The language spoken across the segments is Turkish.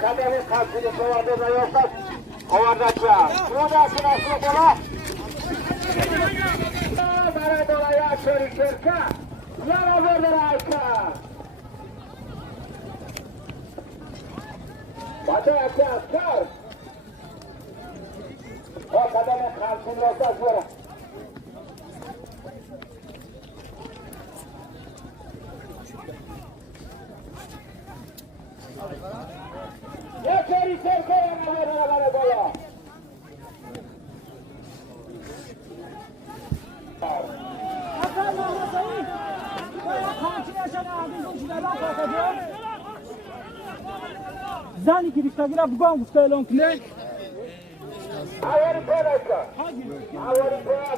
kaderi kalsini kovarda da yoksa kovardaça. Burada sırası bola. Bana dolaya çörü çörka. Yana verdir ayka. Batı yapı askar. O kaderi kalsini yoksa sonra. Yeter ise koyana verene boya. Zani kirishtagira bugan guskaelon kile. Awari koyaka. Awari koyaka.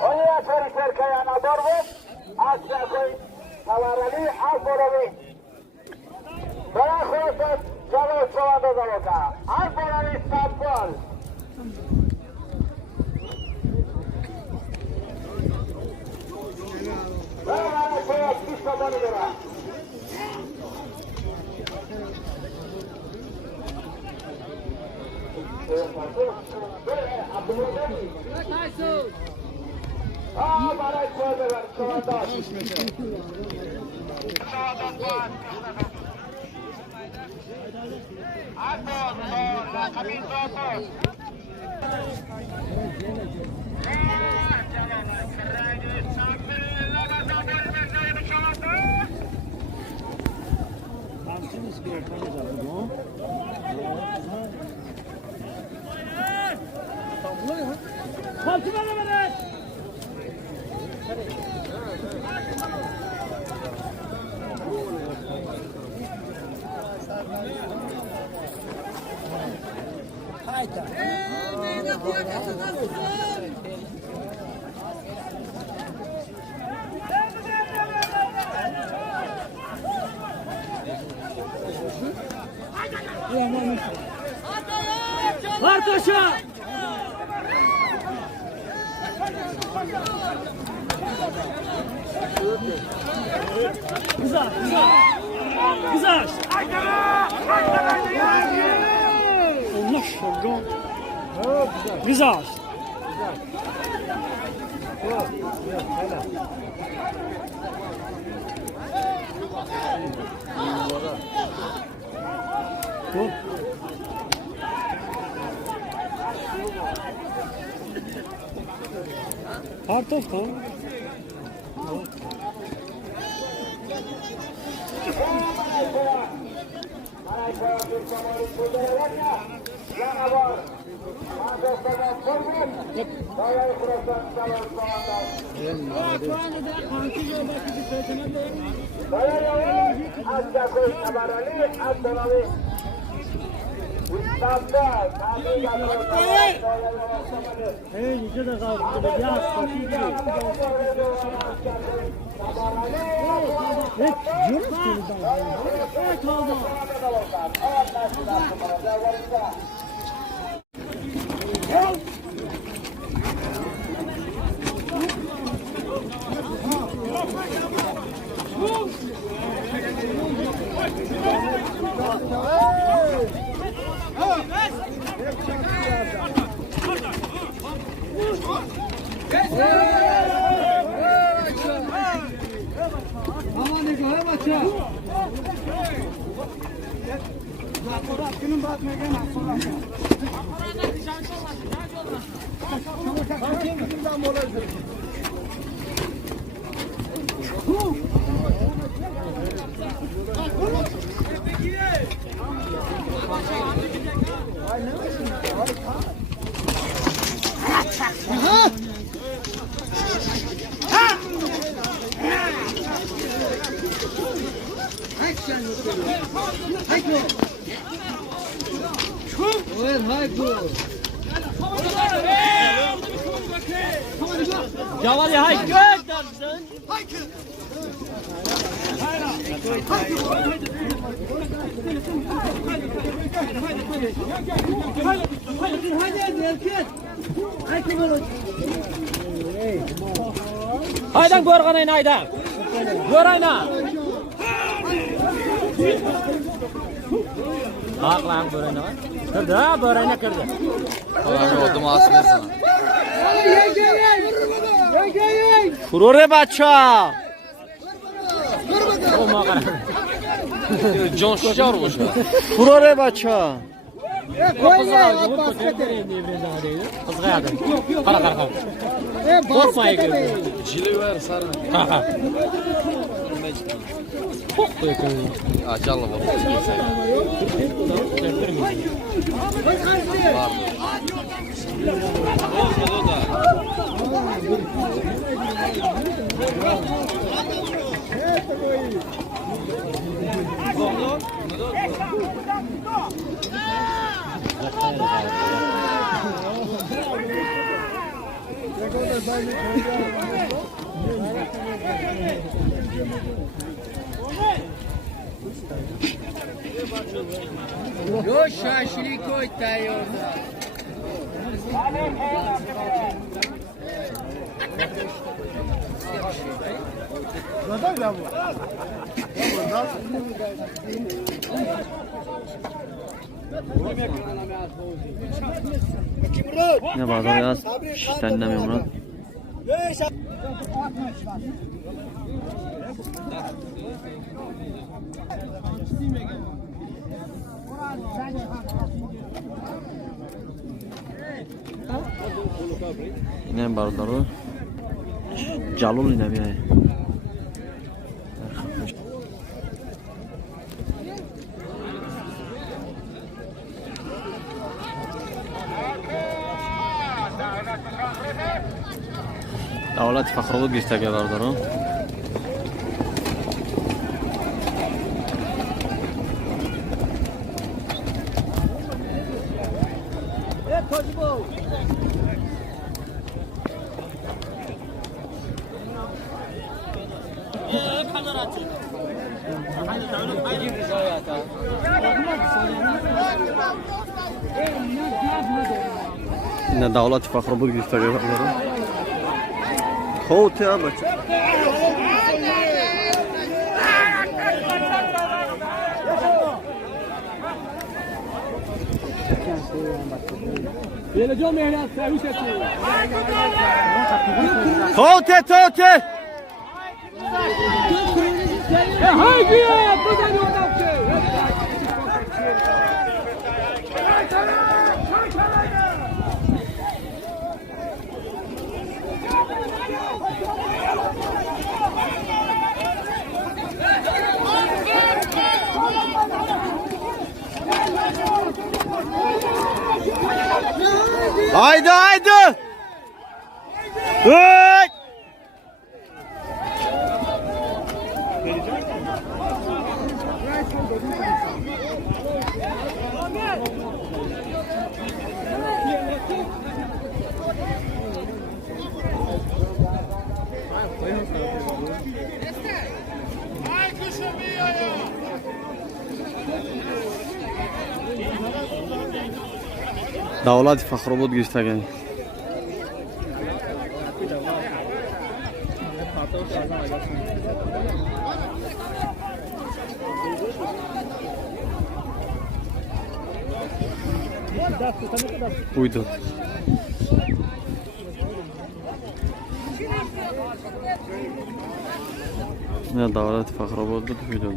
Oya çarışır kayana doğru. Asla koy. Tavarali al-Borovi. Bana koysa Cavaz Çovada Zavoka. Al-Borovi İstanbul. Bana koysa İstanbul'u dura. Aa, bana koysa Çovada. Bartoşa! Güzel, güzel. Güzel. Allah şallah. Güzel. Dur. Partov tamam. Hey, yüce de kaldı. Yaz, evet, yürüt geriden. Evet, kaldı. Javali hay gök dersin. Haydan görganayın haydan. Görayna. Bak lan görayna var. Kırdı ha görayna kırdı. Abi oldum aslında sana. Furore bacha. Olma karan. John Şuşa vurmuş ya. Furore bacha. Kızgaydı. Kara kara kara. Korkmayı görüyor. Jili ver sarı. Açalım bak. Yo şaşırı koy tayo. Ne bazı yaz şişlenemiyor Murat. Yine bardağı Calul yine bir. Davlat Fakhroğlu bir tane vardır o. Ne Davlat Fakhroğlu bir tane vardır o. Hote ya bak. Hote tote. Haydi haydi. Hey! Davlat Fakhroğlu göstergen. Buydu. Ne Davlat Fakhroğlu da buydu.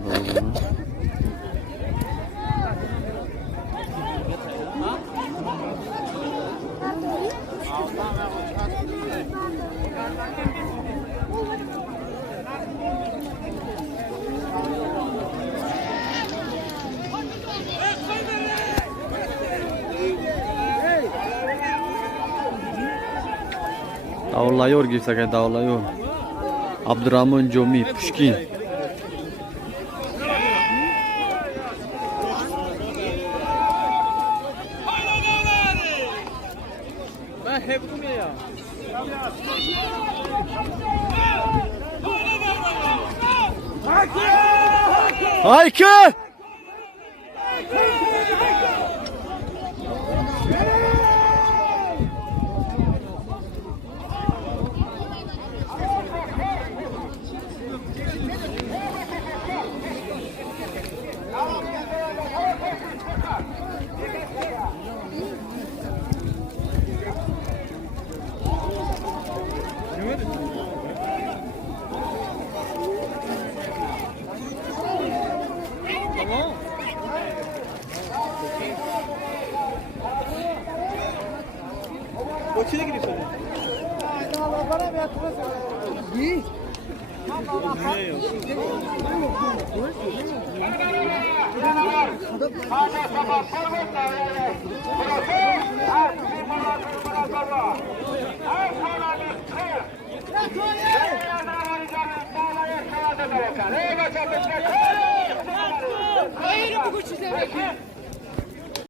Davlayor gitse davlayor. Abdurrahman Jomi Pushkin. Hayke! Hayır, bu kuş size.